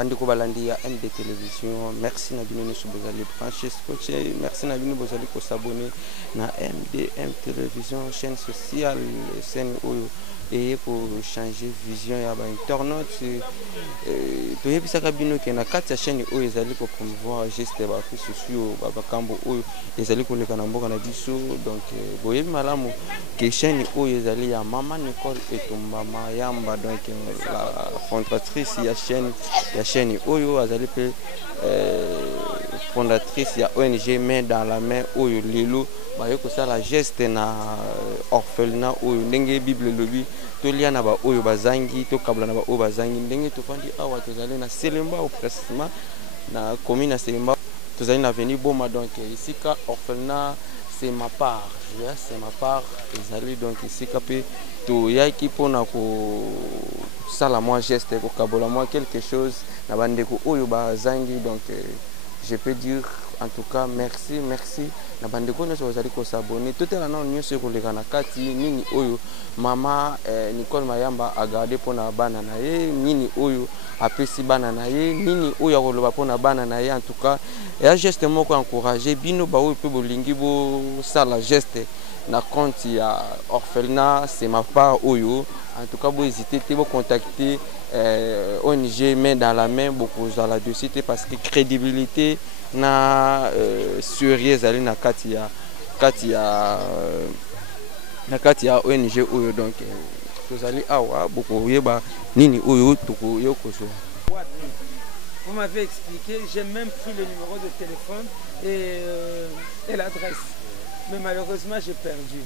bandeko balandi ya MD Télévision, merci na bino nyonso bozali branché scotché, merci na bino bozali ko s'abonner na MDM Télévision, chaîne sociale, chaîne oyo et pour changer vision ya ba internaute toyebisaka bino ke na kati ya chaîne oyo ezali ko promouvoir geste ba réseaux sociaux ba bakambo oyo ezali koleka na mboka na biso. Donc boyebi malamu ke chaîne oyo ezali ya Mama Nicole Etumba Mayamba, donc la fondatrice ya chaîne oyo azali pe fondatrice ya ONG Main dans la Main oyo lelo baye kosala geste na orphelinat oyo ndenge Bible lobi tolia na ba oyo bazangi tokabla na ba oyo bazangi ndenge tofandi awa tozali na Selemba au précisément na commune na Selemba tozali na avenue Boma. Donc ici ka orphelinat c'est ma part, c'est ma part ezali. Donc ici ka pe to yaki pona ko sala moi geste ko kabola moi quelque chose na bandeko oyo bazangi. Donc je peux dire en tout cas merci na bandeko nyonso bazali ko s'abonner totela na nyonso koleka na kati nini oyo Mama Nicole Mayamba a gardé pona bana na ye, nini oyo apesi bana na ye, nini oyo akoloba pona bana na ye. En tout cas ya geste moko encourager bino ba oyo pe bolingi bo sala geste na compte ya orphelinat c'est ma part oyo. En tout cas vous hésitez te vous contacter ONG Main dans la Main beaucoup dans la dossier parce que crédibilité na sérieuse ali na kati ya ONG oyo. Donc tozali awa beaucoup yeba nini oyo toko yokoso. Vous m'avez expliqué, j'ai même pris le numéro de téléphone et l'adresse. Mais malheureusement, j'ai perdu.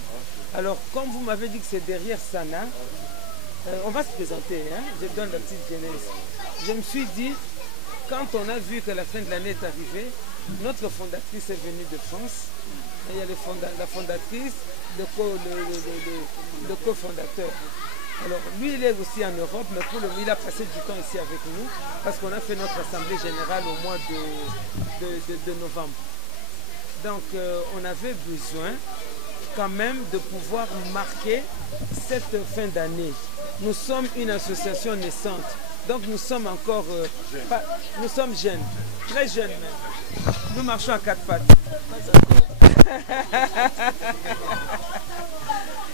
Alors, comme vous m'avez dit que c'est derrière Sana, on va se présenter, hein? Je donne la petite genèse. Je me suis dit, quand on a vu que la fin de l'année est arrivée, notre fondatrice est venue de France. Et il y a la fondatrice, le cofondateur. Alors, lui, il est aussi en Europe, mais pour le moment, il a passé du temps ici avec nous, parce qu'on a fait notre assemblée générale au mois de novembre. Donc, on avait besoin quand même de pouvoir marquer cette fin d'année. Nous sommes une association naissante, donc nous sommes encore, nous sommes jeunes, très jeunes même. Nous marchons à quatre pattes.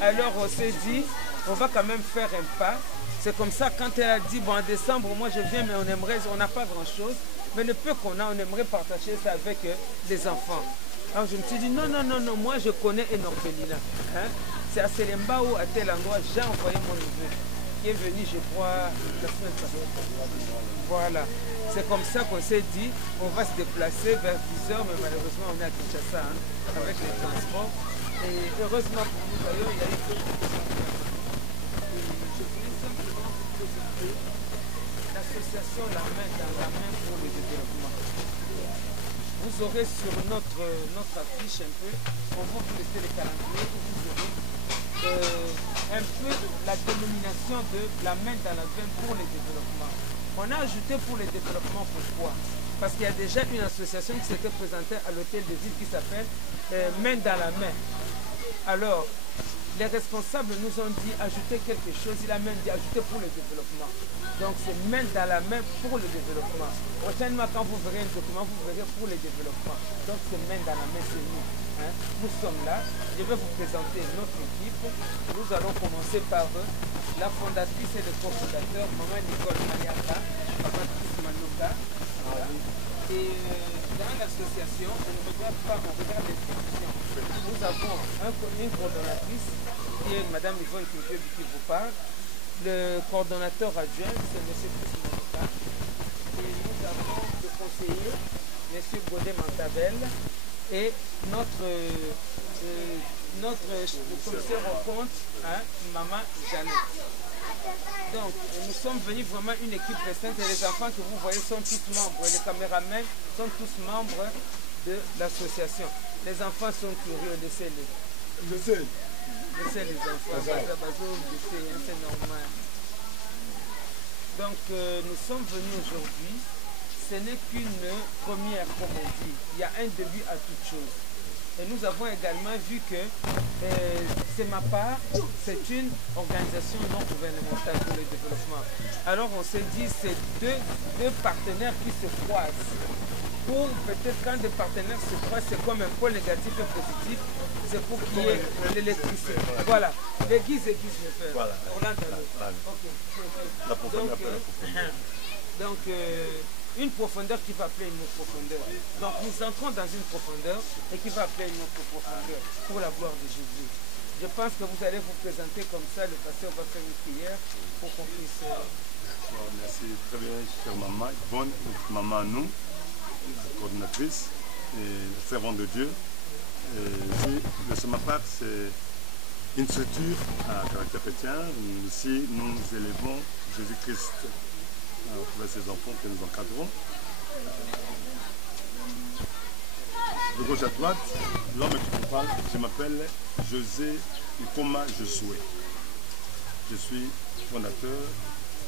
Alors, on s'est dit, on va quand même faire un pas. C'est comme ça, quand elle a dit, bon, en décembre, moi je viens, mais on n'a pas grand-chose. Mais le peu qu'on a, on aimerait partager ça avec les enfants. Alors je me suis dit, non, moi je connais un orphelinat. Hein? C'est à Selemba ou à tel endroit, j'ai envoyé mon neveu, qui est venu, je crois, la semaine passée. Voilà. C'est comme ça qu'on s'est dit, on va se déplacer vers 10 h, mais malheureusement on est à Kinshasa, hein, avec les transports. Et heureusement pour nous d'ailleurs, il y a eu quelques choses. Je voulais simplement vous présenter l'association La Main dans la Main pour le développement. Vous aurez sur notre affiche un peu, on va vous laisser les calendriers, vous aurez un peu la dénomination de La Main dans la Main pour le développement. On a ajouté pour le développement, pourquoi? Parce qu'il y a déjà une association qui s'était présentée à l'hôtel de ville qui s'appelle Main dans la Main. Alors, les responsables nous ont dit ajouter quelque chose, il a même dit ajouter pour le développement. Donc c'est Main dans la Main pour le développement. Prochainement, quand vous verrez un document, vous verrez pour le développement. Donc c'est Main dans la Main, c'est nous. Hein? Nous sommes là. Je vais vous présenter notre équipe. Nous allons commencer par la fondatrice et le cofondateur, Mama Nicole Mayamba, Papa Chris Manoka. Voilà. Et dans l'association, on ne regarde pas, on regarde l'institution. Nous avons une coordonnatrice qui est Madame Yvonne Koudieu qui vous parle. Le coordonnateur adjoint, c'est M. Chris Manoka. Et nous avons le conseiller, M. Godé Mantabel. Et notre commissaire au compte, hein, Maman Jeannette. Donc, nous sommes venus vraiment une équipe restreinte et les enfants que vous voyez sont tous membres, et les caméramans sont tous membres de l'association. Les enfants sont curieux, laissez-les. Laissez les enfants, c'est normal. Donc, nous sommes venus aujourd'hui. Ce n'est qu'une première, comme on dit. Il y a un début à toute chose. Et nous avons également vu que c'est ma part, c'est une organisation non gouvernementale pour le développement. Alors on s'est dit, c'est deux partenaires qui se croisent. Pour peut-être quand des partenaires se croisent, c'est comme un pôle négatif et positif, c'est pour qu'il y ait l'électricité. Voilà, aiguise, je fais. Voilà. Donc, une profondeur qui va appeler une autre profondeur. Donc nous entrons dans une profondeur et qui va appeler une autre profondeur pour la gloire de Jésus. Je pense que vous allez vous présenter comme ça, le pasteur va faire une prière pour qu'on puisse... Merci très bien, chère maman, bonne maman à nous, coordinatrice et servante de Dieu. Le Semapar, c'est une structure à caractère chrétien. Ici, nous élevons Jésus-Christ pour ces enfants que nous encadrons. De gauche à droite, l'homme qui vous parle, je m'appelle José Ikoma Josué. Je suis fondateur,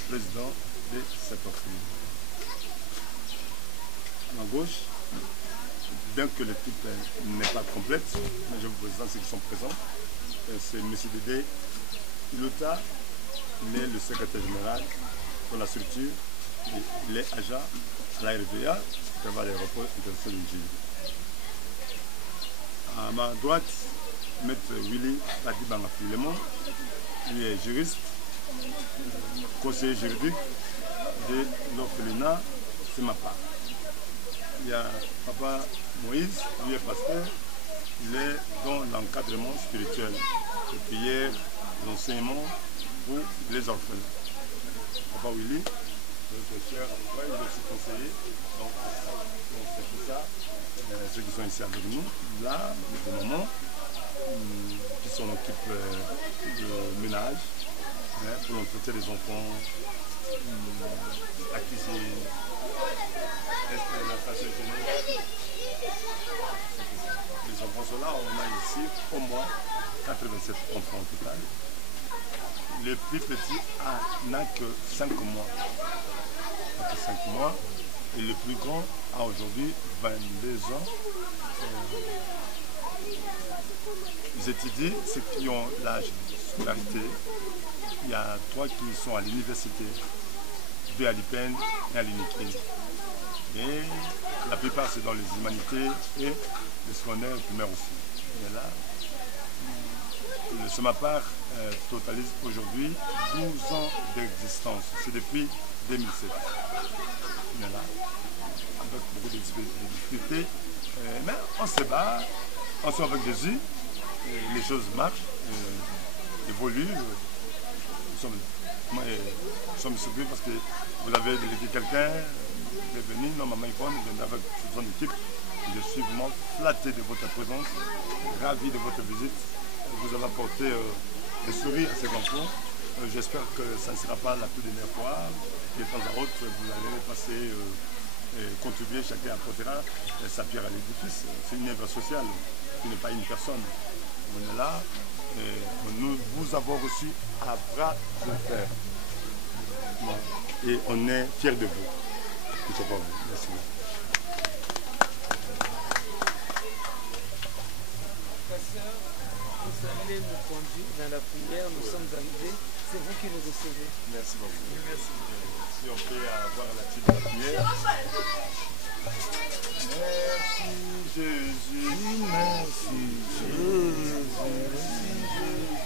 président de cette orpheline. À gauche, bien que l'équipe n'est pas complète, mais je vous présente ceux qui sont présents. C'est M. Dédé Ilota, il est le secrétaire général de la structure. Il est agent à la RVA, qui travaille à l'aéroport international de Gilles. À ma droite, M. Willy Padibanga Filemon, il est juriste, conseiller juridique de l'orphelinat, c'est ma part. Il y a Papa Moïse, lui est pasteur, il est dans l'encadrement spirituel, les prières, l'enseignement pour les orphelins. Papa Willy, notre cher, il est aussi conseiller, donc c'est tout ça, ceux qui sont ici avec nous, là, des mamans, qui s'en occupent de ménage, pour l'entretien des enfants, la cuisine, l'installation économique. Les enfants sont là, on a ici au moins 87 enfants au total. Le plus petit n'a que 5 mois. Et le plus grand a aujourd'hui 22 ans. Ils étudient ceux qui ont l'âge de scolarité. Il y a 3 qui sont à l'université, 2 à l'IPEN et à l'UNIKIN. Et la plupart c'est dans les humanités et le secondaire et primaire aussi. Et là, le Semapar totalise aujourd'hui 12 ans d'existence. C'est depuis 2007. On est là, avec beaucoup de difficultés. Mais on se bat, on se bat avec Jésus, les choses marchent, évoluent. Nous sommes surpris parce que vous l'avez délégué quelqu'un, il est venu, non, maman Yvonne, il viendra avec son équipe. Je suis vraiment flatté de votre présence, ravi de votre visite. Vous avez apporté des sourires à ces enfants. J'espère que ça ne sera pas la toute dernière fois. De temps à autre, vous allez passer et contribuer, chacun apportera sa pierre à l'édifice. C'est une œuvre sociale, qui n'est pas une personne. On est là, et nous vous avons reçu à bras ouverts. Et on est fiers de vous. Merci. Vous allez nous conduire dans la prière, nous sommes arrivés, c'est vous qui nous recevez. Merci beaucoup. Merci. Si on peut avoir la suite de la prière. Merci Jésus, merci Jésus, merci Jésus.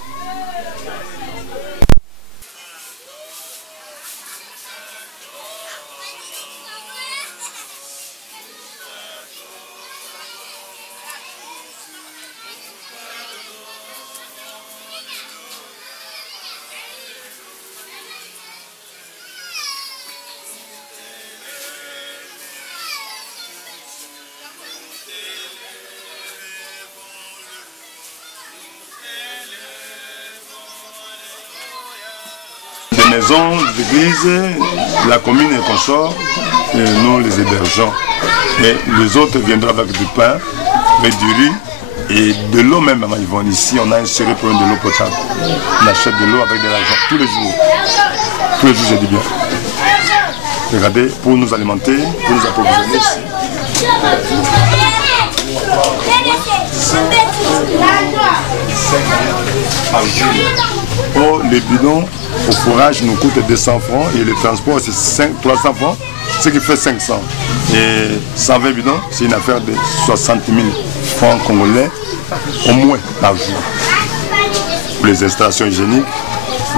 Maisons, l'église, la commune et consort, et nous les hébergeons. Et les autres viendront avec du pain, avec du riz et de l'eau même à Maïvonne. Ici, on a inséré pour de l'eau potable. On achète de l'eau avec de l'argent tous les jours. Tous les jours, je dis bien. Regardez, pour nous alimenter, pour nous approvisionner ici. Pour les bidons, au fourrage, nous coûte 200 francs et le transport, c'est 300 francs, ce qui fait 500. Et 120 bidons, c'est une affaire de 60 000 francs congolais, au moins par jour. Pour les installations hygiéniques,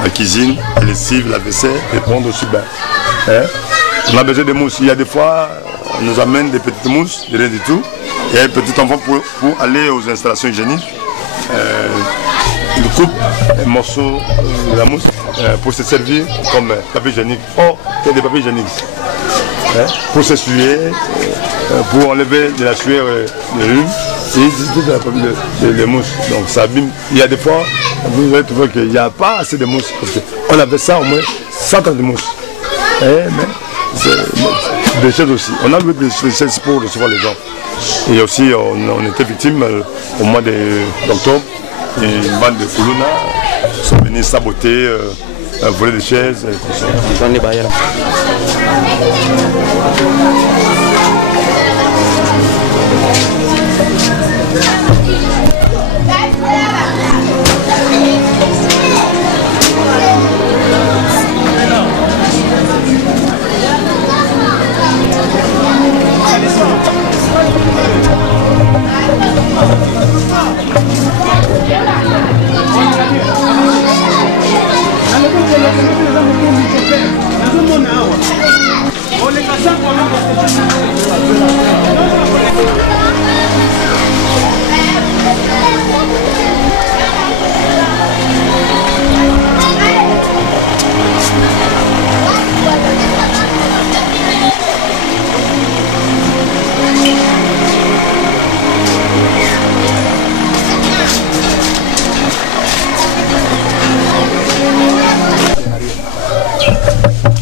la cuisine, la lessive, la vaisselle, et prendre aussi bain. On a besoin de mousses. Il y a des fois, on nous amène des petites mousses, rien du tout. Et un petit enfant pour aller aux installations hygiéniques. Il coupe un morceau de la mousse pour se servir comme papier hygiénique. Oh, il y a des papiers hygiéniques. Pour s'essuyer, pour enlever de la sueur de l'une, et de mousse. Donc ça abîme. Il y a des fois, vous allez trouver qu'il n'y a pas assez de mousse. On avait ça au moins 100 ans de mousse. Mais c'est des choses aussi. On a loué des choses pour recevoir les gens. Et aussi, on était victime au mois d'octobre. Et une bande de Kuluna sont venus saboter, voler des chaises.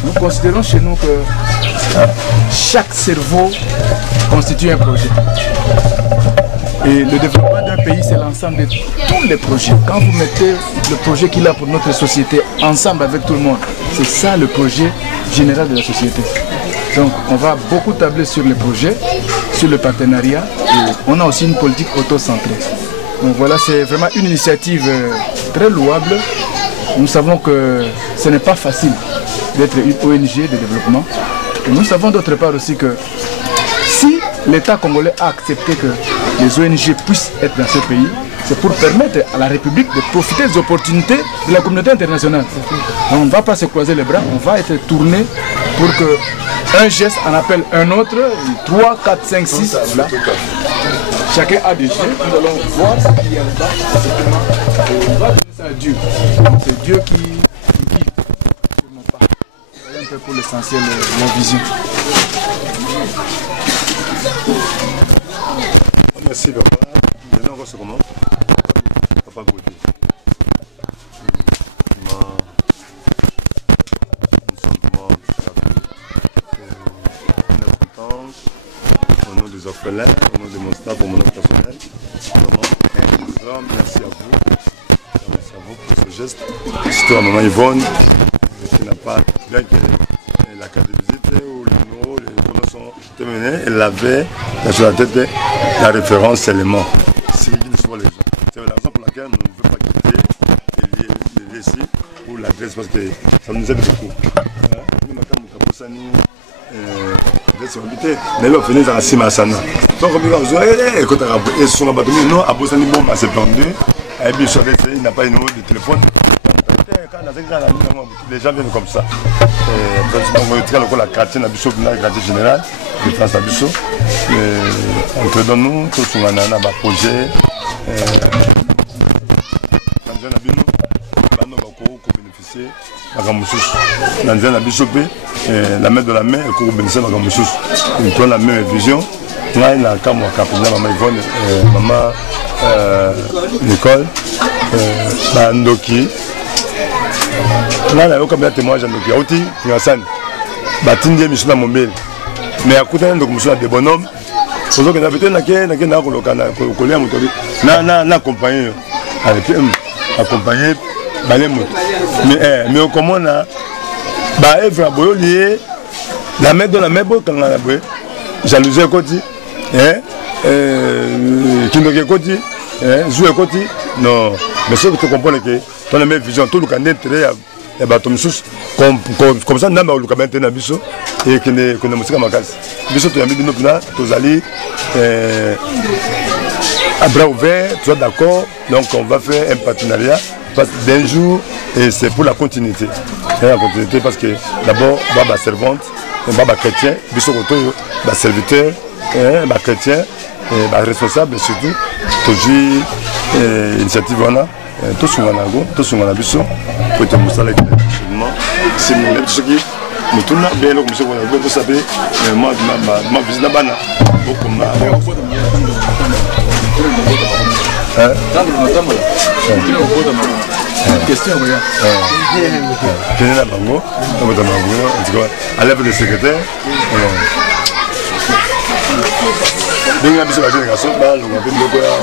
Nous considérons chez nous que chaque cerveau constitue un projet. Et le développement d'un pays, c'est l'ensemble de tous les projets. Quand vous mettez le projet qu'il a pour notre société ensemble avec tout le monde, c'est ça le projet général de la société. Donc on va beaucoup tabler sur les projets, sur le partenariat, et on a aussi une politique auto-centrée. Donc voilà, c'est vraiment une initiative très louable. Nous savons que ce n'est pas facile d'être une ONG de développement. Et nous savons d'autre part aussi que si l'État congolais a accepté que les ONG puissent être dans ce pays, c'est pour permettre à la République de profiter des opportunités de la communauté internationale. Donc on ne va pas se croiser les bras, on va être tourné pour que un geste en appelle un autre, 3, 4, 5, 6, voilà. Chacun a des jeux, nous allons voir ce qu'il y a là-bas. On va donner ça à Dieu. C'est Dieu qui guide sur nos pas. Voilà un peu pour l'essentiel la vision. Merci papa. Maintenant on va se comment? Papa Gauthier. Nous sommes vraiment au nom des orphelins, au nom de mon staff, au nom personnel. Vraiment un grand merci à vous. Merci à vous pour ce geste. Surtout à maman Yvonne, qui n'a pas bien que la carte de visite ou le numéro, les photos sont terminées. Elle avait sur la tête la référence seulement. C'est qui guide souvent les gens. C'est la raison pour laquelle on ne veut pas quitter les lieux ici pour l'adresse parce que ça nous aide beaucoup. Mais là, on finit à Simasana. Donc, on il n'a pas une numéro de téléphone. Les gens viennent comme ça. On va la quartier général de France à Bissau. On donne nous tout ce qu'on a un projet. La main de la main, pour bénéficier de la main, il prend la même vision. Là, il a un maman Yvonne, maman Nicole, Ndoki. Là, il y a un témoignage à Ndoki. Aouti, Hassan, Batindi, Michel Mobile. Mais à côté de Michel, des bonhommes, il y a des accompagné. Accompagné. Mais comment on a la main dans la main, jalousie côté, qui nous côté, jouer côté non mais ce que tu comprends que ton même vision tout le candidat et bah comme ça n'a pas le cabinet na biso et que ne musique makasi biso tu as mis nos plans tous allés à bras ouverts tu es d'accord donc on va faire un partenariat parce que d'un jour et c'est pour la continuité parce que d'abord baba servante baba chrétien biso côté ba serviteur ba chrétien ba responsable surtout toujours initiative wana tout ce qu'on a biso pour te montrer c'est mon ce qui nous tourne bien comme ça vous savez moi ma visite là-bas beaucoup ma question à l'œuvre de secrétaire Dengan bisa baca dengan sobat, lu ngambil logo ya.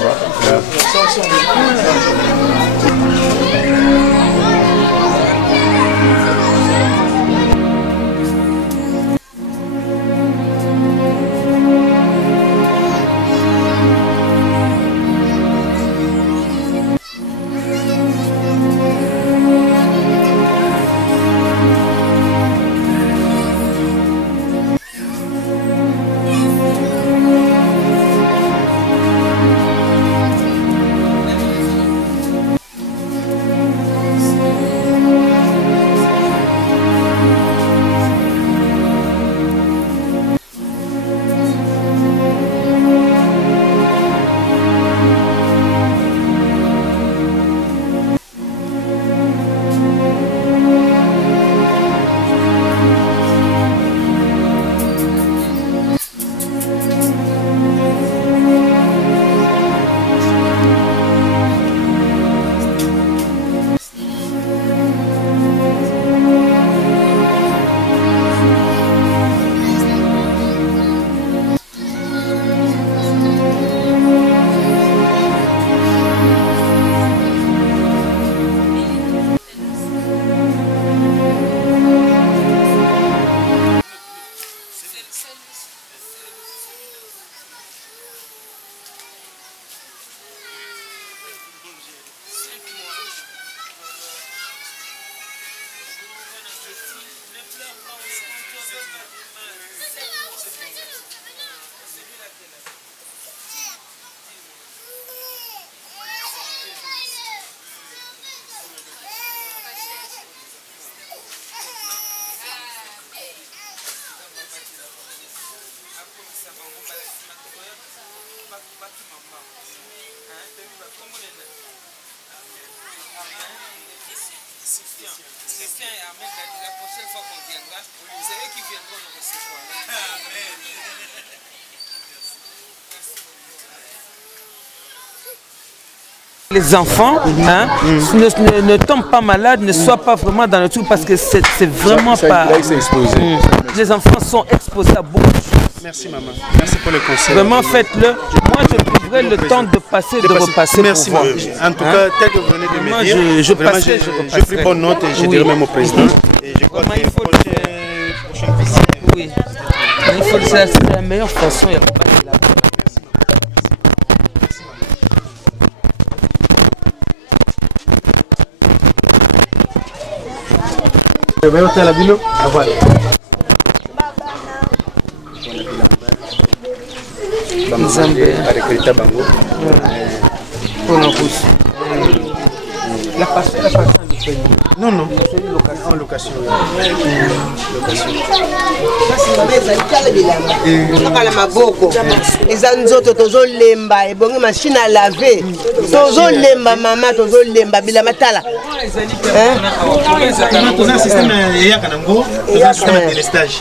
Christian et Ahmed, la prochaine fois qu'on viendra, c'est eux qui viendront nous recevoir. Amen. Les enfants ne tombent pas malades, ne soient pas vraiment dans le truc parce que c'est vraiment pas... Les enfants sont exposés à beaucoup de choses. Merci maman, merci pour le conseil. Vraiment faites-le. Moi je trouverai le temps de passer, de repasser. Merci maman. En tout cas, tel que vous venez de me dire, je passerai, je repasserai. J'ai pris bonne note et je dirai même au président. Et je crois qu'il faut le prochaine visite. Oui. Il faut le faire, c'est la meilleure façon. Il n'y a pas de la... Je vais ôter la ville. Ah voilà. La passion non, non. En location. Machine à laver. Tozolemba maman, tozolemba bila matala. Un système un système de délestage.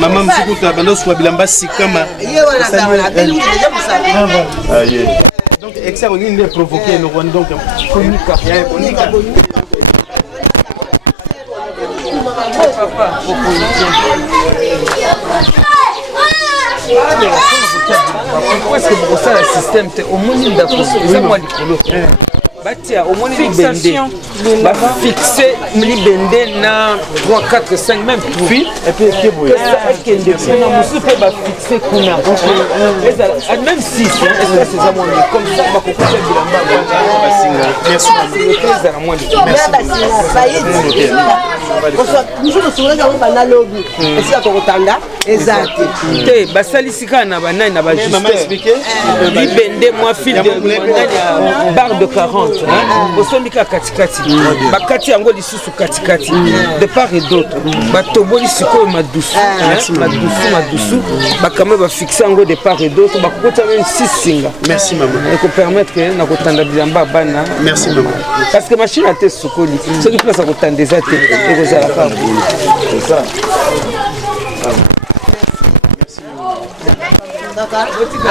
Maman msikuta bando swa bilamba sikama. Donc excès on est provoqué le rwanda donc communica. Pourquoi est-ce que vous avez un système au moins d'accord? C'est moi le colo. batia au moins libende ba fixer libende na 3 4 5 même puis et puis kende na musu pe ba fixer kuna même 6 c'est ça moi comme ça ba kokosa bilamba basinga merci c'est la moi merci nous sommes sur bana lobby et si atokotanda ezate te basalisika na banani na ba juste libende moi fil de barre de 40 osomika katikati bakati yango lisusu katikati de part et d'autre batoboli sikoyo madusu madusu bakame ba fixer yango de part et d'autre bakota même 6 singa. Merci maman et ko permettre que na kotanda bilamba bana. Merci maman parce que machine a te sokoli ce qui place à kotanda des até et kozala pas c'est ça.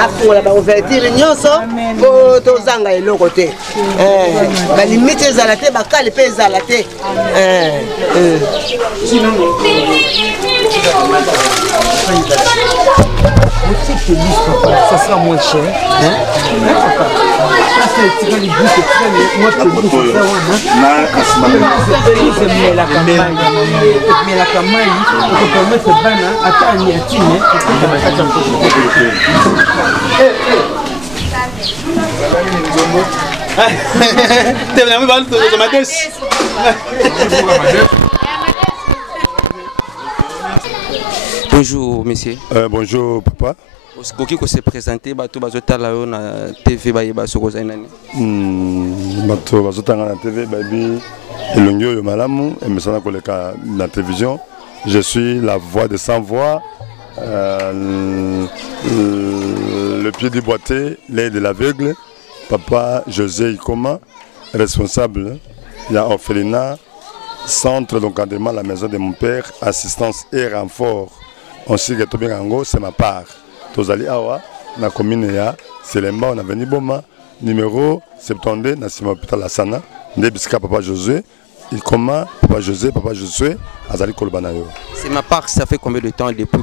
afungola baouverture nyonso po tozanga eloko te balimite ezala te bakale mpe ezala te ça sera moins cher Bonjour monsieur. Bonjour papa. Koki ko se présenter bato bazotala yo na TV bayeba sokoza nani. Bato bazotanga na TV baby elongi yo malamu et mesana koleka na télévision. Je suis la voix de sans voix, le pied du boité, l'œil de l'aveugle. Papa José Ikoma, responsable, il y a orphelinat, centre d'encadrement à la maison de mon père, assistance et renfort. On sait que Tobirango, c'est ma part. Tozali Awa, na commune ya Selemba, on a venu Boma, numéro 72, na Sima Hôpital Lassana, Nebiska Papa José, Ikoma, Papa José, Azali Kolbanayo. C'est ma part, ça fait combien de temps depuis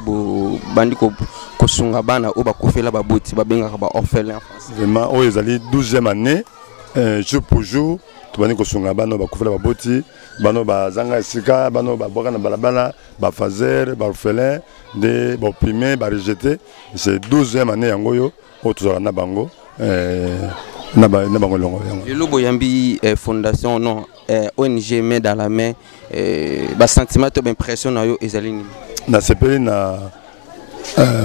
Bandi Kosunga Bana ou Bakofela Baboti, Babenga orphelin? Vraiment, oh, ils allaient 12e année, jour pour jour, Tobani Kosunga Bana, Bakofela Baboti, Bano Bazanga Sika, Bano Babogana Balabana, Bafazer, Barfelin, des opprimés, rejetés. C'est 12e année en Goyo, autour de Nabango. Le Lobo Yambi Fondation, non, ONG met dans la main, sentiment d'impression na yo ezalini. Na CPI na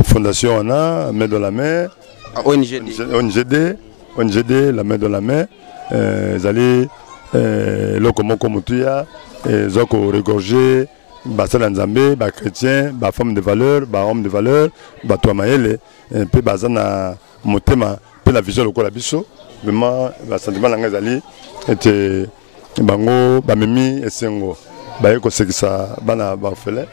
Fondation na met dans la main. ONGD, la main dans la main. Ezali lokomoko mutuya, zoko regorger, basala nzambe, ba chrétien, ba femme de valeur, ba homme de valeur, ba toi maele, pe bazana motema, pe la vision lokola biso. Vraiment, le sentiment d'Angazali était bango, bamemi et sengo. Bayeko c'est que ça, bana barfelé.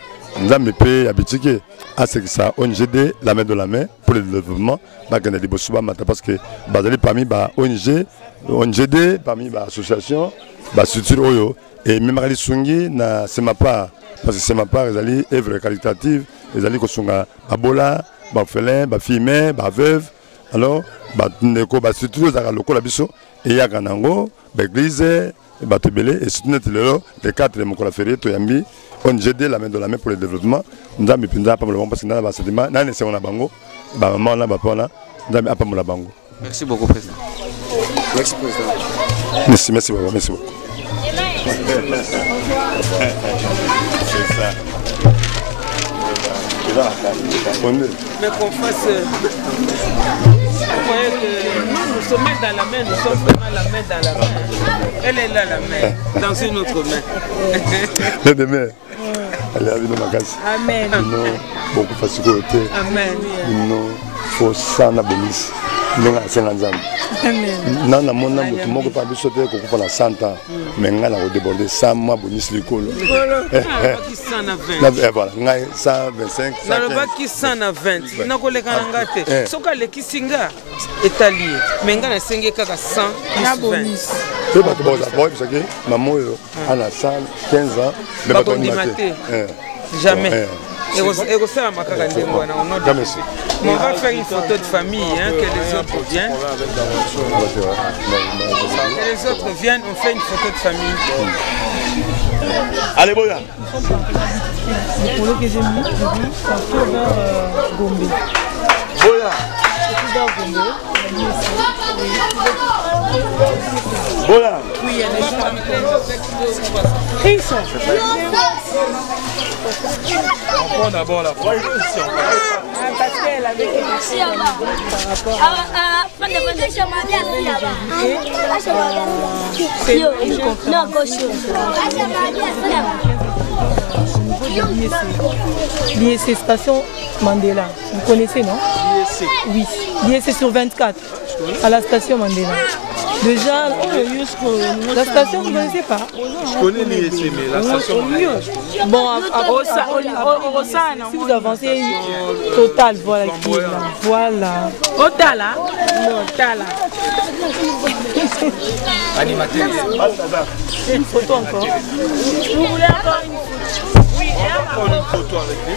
Nous avons payé habitué à ce que ça ONGD la main de la main pour le développement. Bagana di bosuba mata parce que bazali parmi ba ONG, ONGD parmi ba association, ba structure oyo et même ali sungi na c'est ma part parce que c'est ma part ezali œuvre qualitative, ezali ko sunga babola, barfelin, ba fille, ba veuve. Alors, surtout les biso et ya kanango, l'église, batebele et surtout les 4 de Mokola Ferrier, Toyambi, ONGD la main de la main pour le développement. Nous avons pinda pas le bon parce que nous avons sentiment, nous avons bango, maman là, papa là, nous avons pas le bango. Merci beaucoup président. Merci président. Merci beaucoup, merci beaucoup. C'est ça. Mais qu'on fasse. Vous voyez que nous sommes dans la main, nous sommes vraiment la main dans la main. Elle est là, la main, dans une autre main. Les deux mains. Elle est avec nous, ma casse. Amen. Beaucoup de facilité. Amen. Nous faut ça, na bénis. Nous avons 50 ans. Amen. Nous avons tout le monde qui a pu sauter pour la 100 ans. Mais nous avons débordé 100 mois pour nous l'école. Qui s'en a 20. Voilà, 125. Nous avons qui s'en a 20. Nous avons les gars. Ce que les qui singa est allié. Mais nous avons 100 bonus. Tu vas te voir d'abord parce que maman a 115 ans. Mais pas de jamais. Et ça, on va faire une photo de famille, hein, que les autres viennent. Que les autres viennent, on fait une photo de famille. Allez, Boya. Le polo que j'ai mis, c'est vers Gombe. Boya. C'est vers Gombe. Boya. Oui, il y a des gens qui ils sont. On prend d'abord la photo. Parce qu'elle avait Merci à vous. l'IEC Station Mandela. Vous connaissez, non? l'IEC. Oui, l'IEC sur 24, à la station Mandela. Déjà, la station, vous ne connaissez pas? Je connais l'IEC, mais la station. Bon, si vous avancez, Total, voilà qui est là. Voilà. Otala? Non, Tala. Animateur. Une photo encore. Vous voulez encore une photo? Oui, On va prendre une photo avec lui.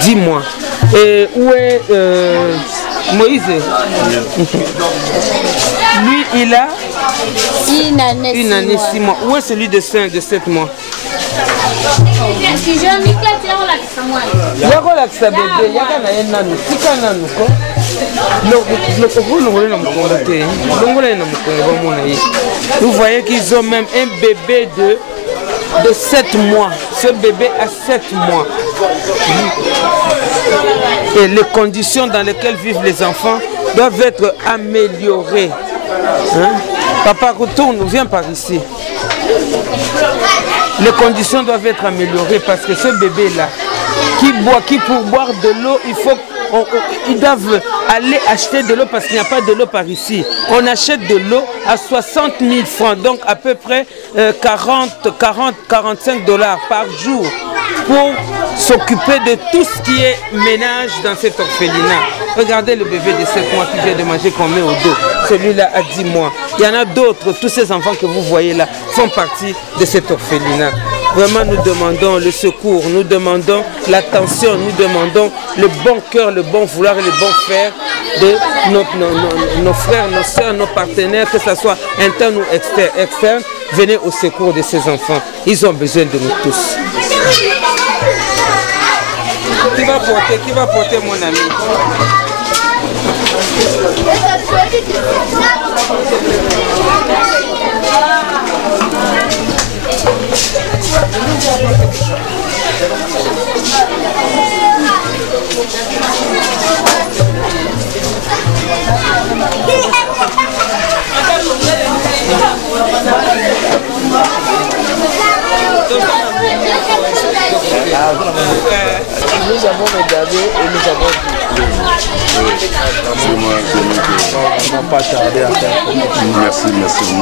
Dis-moi, où est Moïse? Lui, il a une année, 6 mois. Où est celui de 7 mois? Yakolakisa bébé, yakana ye nanu, tika nanu ko. Vous voyez qu'ils ont même un bébé de 7 mois. Ce bébé a 7 mois. Et les conditions dans lesquelles vivent les enfants doivent être améliorées. Hein? Papa, retourne, viens par ici. Les conditions doivent être améliorées parce que ce bébé-là, qui pour boire de l'eau, ils doivent aller acheter de l'eau parce qu'il n'y a pas de l'eau par ici. On achète de l'eau à 60 000 francs, donc à peu près 45 $ par jour pour s'occuper de tout ce qui est ménage dans cet orphelinat. Regardez le bébé de 7 mois qui vient de manger qu'on met au dos. Celui-là a 10 mois. Il y en a d'autres, tous ces enfants que vous voyez là font partie de cet orphelinat. Vraiment, nous demandons le secours, nous demandons l'attention, nous demandons le bon cœur, le bon vouloir et le bon faire de nos frères, nos soeurs, nos partenaires, que ce soit interne ou externe. Venez au secours de ces enfants. Ils ont besoin de nous tous. Qui va porter mon ami? Nous avons regardé et nous avons vu. On n'a pas tardé à faire. Merci beaucoup.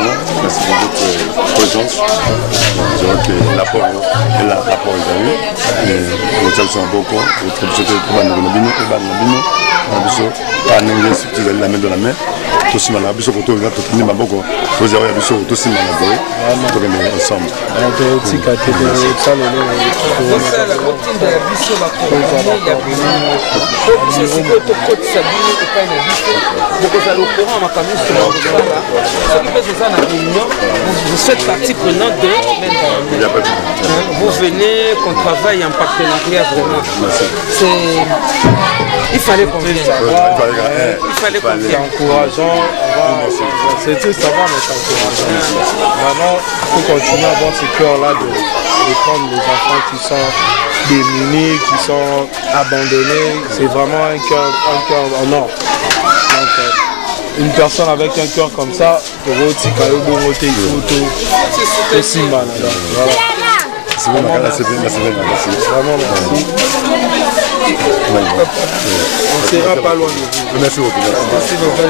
Merci pour votre présence. Je vois que l'apport est là, l'apport est là. Et vous avez beaucoup. Vous avez la main dans la main. Tout ce mal, biso koto nga to tini maboko. Vous avez biso tout ce mal boy. To gagner ensemble. Vous faites partie prenante de. Vous venez, qu'on travaille en partenariat vraiment. Il fallait qu'on vienne. Il fallait qu'on vienne. Encourageant, c'est tout ça va, mais c'est encourageant. Vraiment, il faut continuer à avoir ce cœur-là de prendre les enfants qui sont démunis, qui sont abandonnés. C'est vraiment un cœur en or. Donc, une personne avec un cœur comme ça, pour aussi il faut aussi mal. Voilà. C'est bon, vraiment merci. On sera pas loin de vous. Merci beaucoup. Merci beaucoup.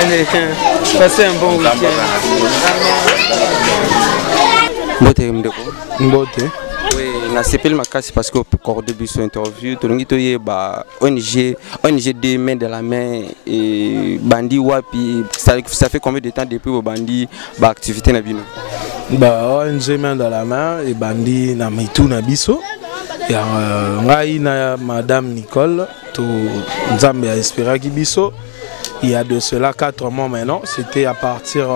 Allez, passez un bon week-end. Mbote. Oui, na sepel makasi parce que au début de interview, tout le monde est ONG des mains de la main et bandi wapi. Ça fait combien de temps depuis vos bandits activité na bino? ONG main de la main et bandi na mitu na biso. Ya ngai na madame Nicole to nzambe a espéra ki biso. Il y a de cela 4 mois maintenant, c'était à partir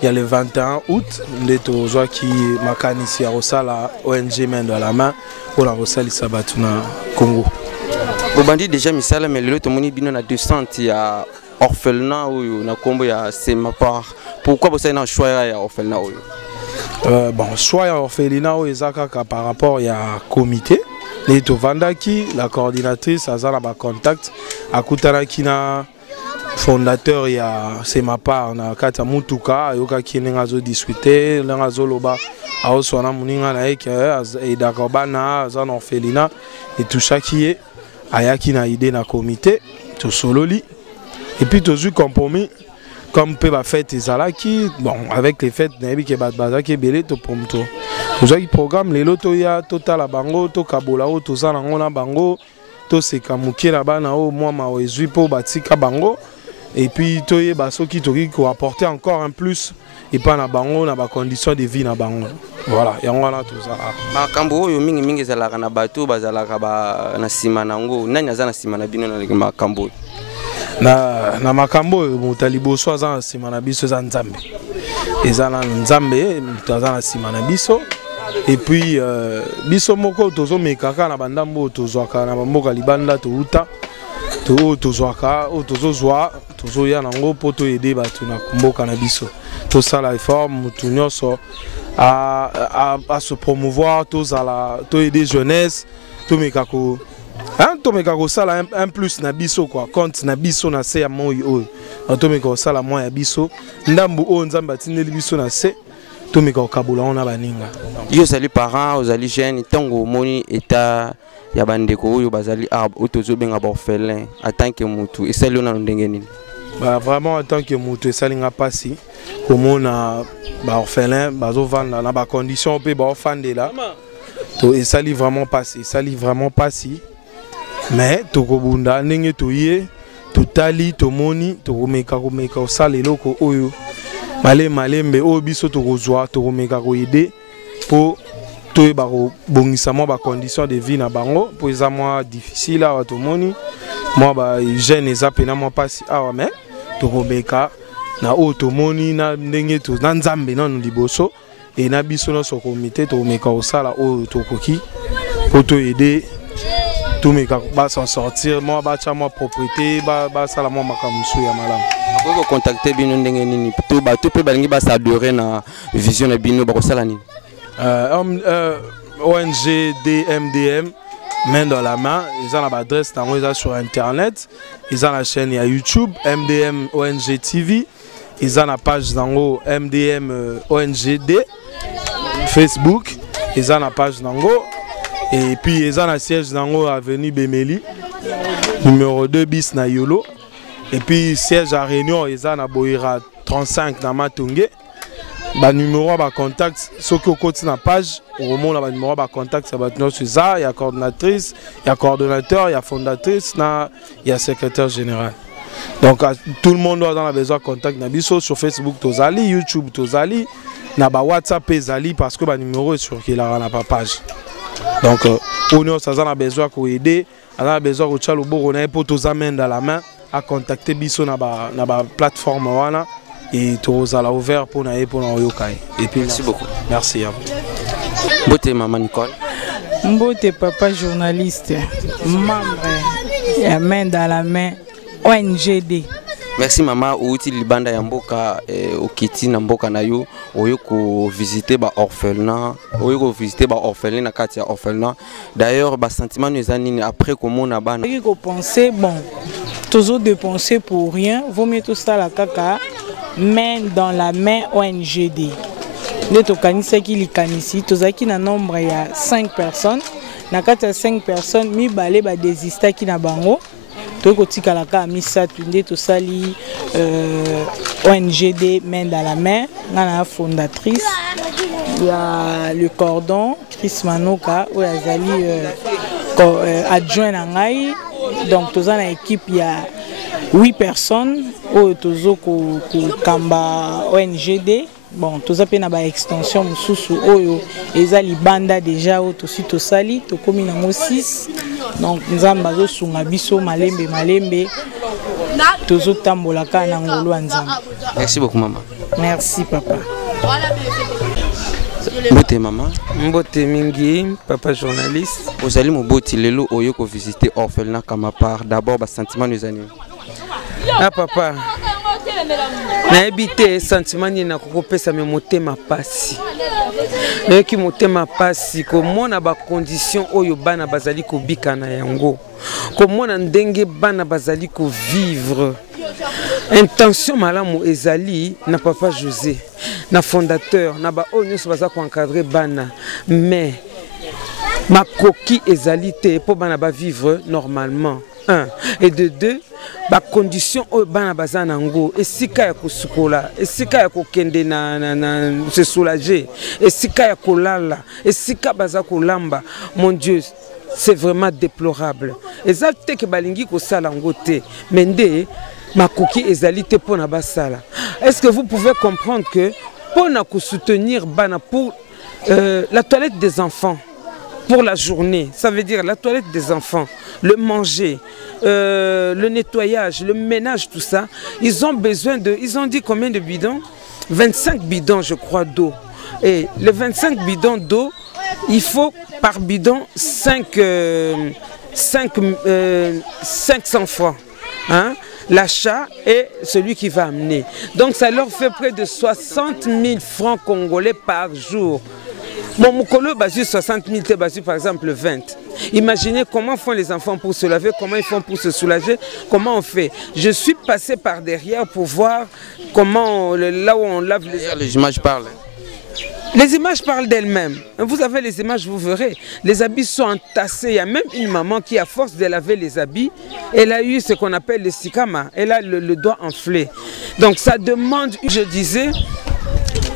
il y a le 21 août, nous avons qui makanisi à la ONG main de la main pour la Rosali Sabatuna Congo. Vous bandit déjà misala mais le tomoni bino na 200 il y a orphelinat ou na Congo ya c'est ma part. Pourquoi vous avez choisi ya orphelinat bon choix ya orphelinat ou ezaka par rapport il y a comité les to vandaki la coordinatrice azana ba contact akutana kina fondateur il y a c'est ma part na kata mutuka yoka kinenga zo discuter lenga zo loba aho sona muninga na eke et dakobana za orphelinat et tout ça qui est ayaki na idée na comité to sololi et puis to ju compromis comme peut ba fête ezalaki bon avec les fêtes na yebi ke bazaki belé to pomto to za programme les loto ya total bango to kabola o to za na bango to se kamuki na bana o moi ma ezui po batika bango. Et puis, tu as apporter encore un plus et pas na bango na ba conditions de vie na bango. Voilà, il y a tout ça. Ba kambo yo mingi zalaka na bato bazalaka ba na sima nango. Nani azana sima na bino na makambo. Na makambo mutalibo so azana sima na biso za nzambe. Ezana nzambe mutazana sima na biso. Et puis biso moko tozo mekaka na bandambo tozwaka na mboka libanda to uta. Tozwaka tozozwa tozoya nango po to aider bato na mboka na biso to sala effort mutu nyonso à se promouvoir to aider jeunesse to mekako sala un plus na biso quoi compte na biso na se ya moi oyo to mekako sala moi ya biso ndambu o nzamba tineli biso na se to mekako kabula ona baninga yo sali parents ozali jeune tango moni eta ya bandeko oyo bazali otozo benga ba orphelin en tant que mutu et sali ona ndenge nini vraiment en tant que mutu et sali nga pasi komona ba orphelin bazo vanda na ba condition pe ba ofandela to et sali vraiment pasi mais to kobunda ndenge to ye to tali to moni to komeka osala eloko oyo malembe oyo biso to kozwa to komeka ko aider pour to ba bongisa mo ba condition de vie na bango pour eza moi difficile à to moni moi ba jeune ezape na moi pasi awa mais to kobeka na o to moni na ndenge to na nzambe na liboso et na biso na so comité to meka osala o to koki pour to aider tout meka ba s'en sortir moi ba cha moi propriété ba sala moi makamusu ya malamu ko contacter bino ndenge nini to ba to pe balingi ba s'adorer na vision na bino ba ko sala nini ONG DMDM, main dans la main, ils ont l'adresse sur internet, ils ont la chaîne YouTube, MDM ONG TV, ils ont la page dans MDM ONGD, Facebook, ils ont la page dans et puis ils ont la siège dans avenue Bemeli, numéro 2 bis na Yolo, et puis siège à Réunion, ils ont la Boira 35 dans Matungé. Ba numéro ba contact ce que côté na page au moment ba numéro ba contact ça va tenir sur ça il y a coordinatrice il y a coordonnateur il y a fondatrice il y a secrétaire général donc tout le monde doit dans la besoin contact na biso sur Facebook tozali YouTube tozali na ba WhatsApp ezali parce que ba numéro est sur qui la na page donc on a besoin ko aider on a besoin ko tcha loboko na pour tozamen dans la main à contacter biso na ba plateforme wana. Et tout à ouvert pour yokai. Et puis merci beaucoup. Merci à vous. Mbote maman Nicole. Mbote papa journaliste, membre et main dans la main ONGD. Merci maman outi libanda ya mboka okiti na mboka na yo oyoko visiter ba orphelinat oyoko visiter ba orphelin na kati ya orphelinat. D'ailleurs ba sentiment nous anini après comment na bana. Ko penser bon Toujours dépenser pour rien, vaut mieux tout ça la caca, main dans la main ONGD. Les tokanisa qui les kanisi, tous qui na nombre il y a 5 personnes, na 5 personnes, mi balé ba désista qui na bango. Tout côté kalaka misa tunde tout sali ONGD main dans la main, la fondatrice. Il y a le cordon Chris Manoka où Azali adjoint à Ngaï. Donc dans l'équipe il y a 8 personnes au tozo ko kamba ONGD. Bon tous ça na ba extension mususu oyo ezali banda déjà au tosi to sali to komi na 6. Donc nzamba zo sunga biso malembe tozo tambola kana ngolo nzamba. Merci beaucoup maman. Merci papa. Mbote maman. Mbote mingi, papa journaliste. Vous allez me boti lelo oyo ko visiter orphelinat kama part d'abord ba sentiment nous années. Ah papa. Na ebité sentiment ni na kokopesa me motema pasi. Na ki motema pasi ko mona ba condition oyo bana bazali ko bikana yango. Ko mona ndenge bana bazali ko vivre. Intention malamu ezali na papa José, na fondateur, na ba oyo nyonso baza ko encadrer bana, mais ma coquille ezali te pour bana ba vivre normalement. 1 et de 2 ba condition oyo bana baza nango esika ya kosukola, esika ya kokende na se soulager, esika ya kolala, esika baza kolamba. Mon Dieu, c'est vraiment déplorable. Ezali que balingi ko sala ngo te, mende ma coquille ezalité pour na basala. Est-ce que vous pouvez comprendre que pour na soutenir bana pour la toilette des enfants pour la journée, ça veut dire la toilette des enfants, le manger, le nettoyage, le ménage, tout ça, ils ont besoin de, ils ont dit combien de bidons? 25 bidons je crois d'eau. Et les 25 bidons d'eau, il faut par bidon 500 francs. Hein? L'achat et celui qui va amener. Donc ça leur fait près de 60 000 francs congolais par jour. Mon moukolo basu 60 000, te basu par exemple 20. Imaginez comment font les enfants pour se laver, comment ils font pour se soulager, comment on fait. Je suis passé par derrière pour voir comment, là où on lave les images parlent. Les images parlent d'elles-mêmes. Vous avez les images, vous verrez. Les habits sont entassés. Il y a même une maman qui, à force de laver les habits, elle a eu ce qu'on appelle le sikama. Elle a le doigt enflé. Donc ça demande, je disais,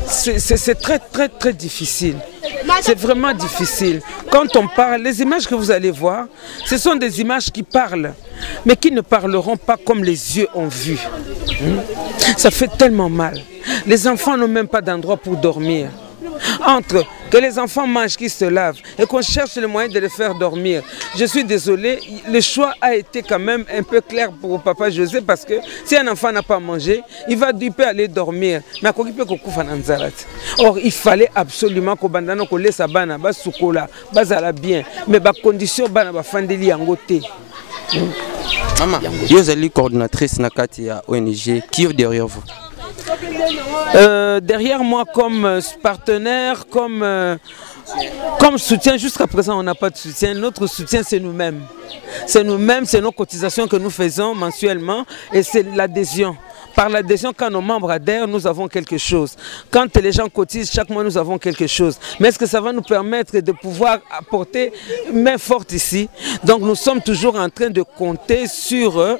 c'est très difficile. C'est vraiment difficile. Quand on parle, les images que vous allez voir, ce sont des images qui parlent, mais qui ne parleront pas comme les yeux ont vu. Ça fait tellement mal. Les enfants n'ont même pas d'endroit pour dormir. Entre que les enfants mangent, qu'ils se lavent et qu'on cherche le moyen de les faire dormir. Je suis désolé, le choix a été quand même un peu clair pour papa José parce que si un enfant n'a pas mangé, il va du peu aller dormir. Mais or, il fallait absolument qu'on laisse à bana, bas soukola, bas à la bien, mais bas condition bana ba fandeli angote. Maman, vous êtes coordinatrice nakati à ONG, qui est derrière vous? Derrière moi comme partenaire, comme soutien, jusqu'à présent on n'a pas de soutien. Notre soutien c'est nous-mêmes. C'est nous-mêmes, c'est nos cotisations que nous faisons mensuellement et c'est l'adhésion. Par l'adhésion, quand nos membres adhèrent, nous avons quelque chose. Quand les gens cotisent, chaque mois, nous avons quelque chose. Mais est-ce que ça va nous permettre de pouvoir apporter main forte ici? Donc nous sommes toujours en train de compter sur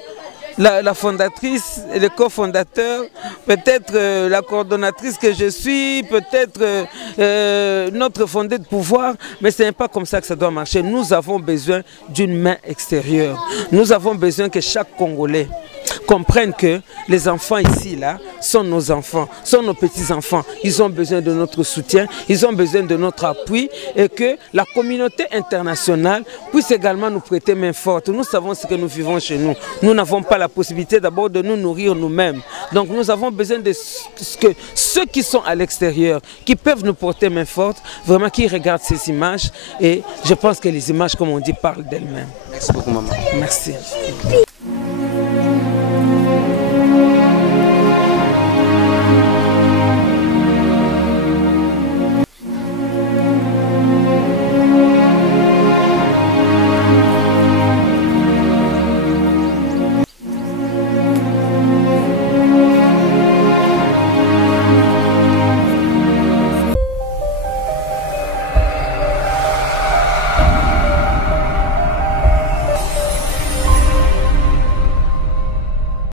la fondatrice et le cofondateur, peut-être la coordonnatrice que je suis, peut-être notre fondé de pouvoir, mais ce n'est pas comme ça que ça doit marcher. Nous avons besoin d'une main extérieure. Nous avons besoin que chaque Congolais comprenne que les enfants ici, là, sont nos enfants, sont nos petits-enfants. Ils ont besoin de notre soutien, ils ont besoin de notre appui et que la communauté internationale puisse également nous prêter main forte. Nous savons ce que nous vivons chez nous. Nous n'avons pas la possibilité d'abord de nous nourrir nous-mêmes. Donc nous avons besoin de que ceux qui sont à l'extérieur, qui peuvent nous porter main forte, vraiment qui regardent ces images et je pense que les images, comme on dit, parlent d'elles-mêmes. Merci beaucoup maman. Merci.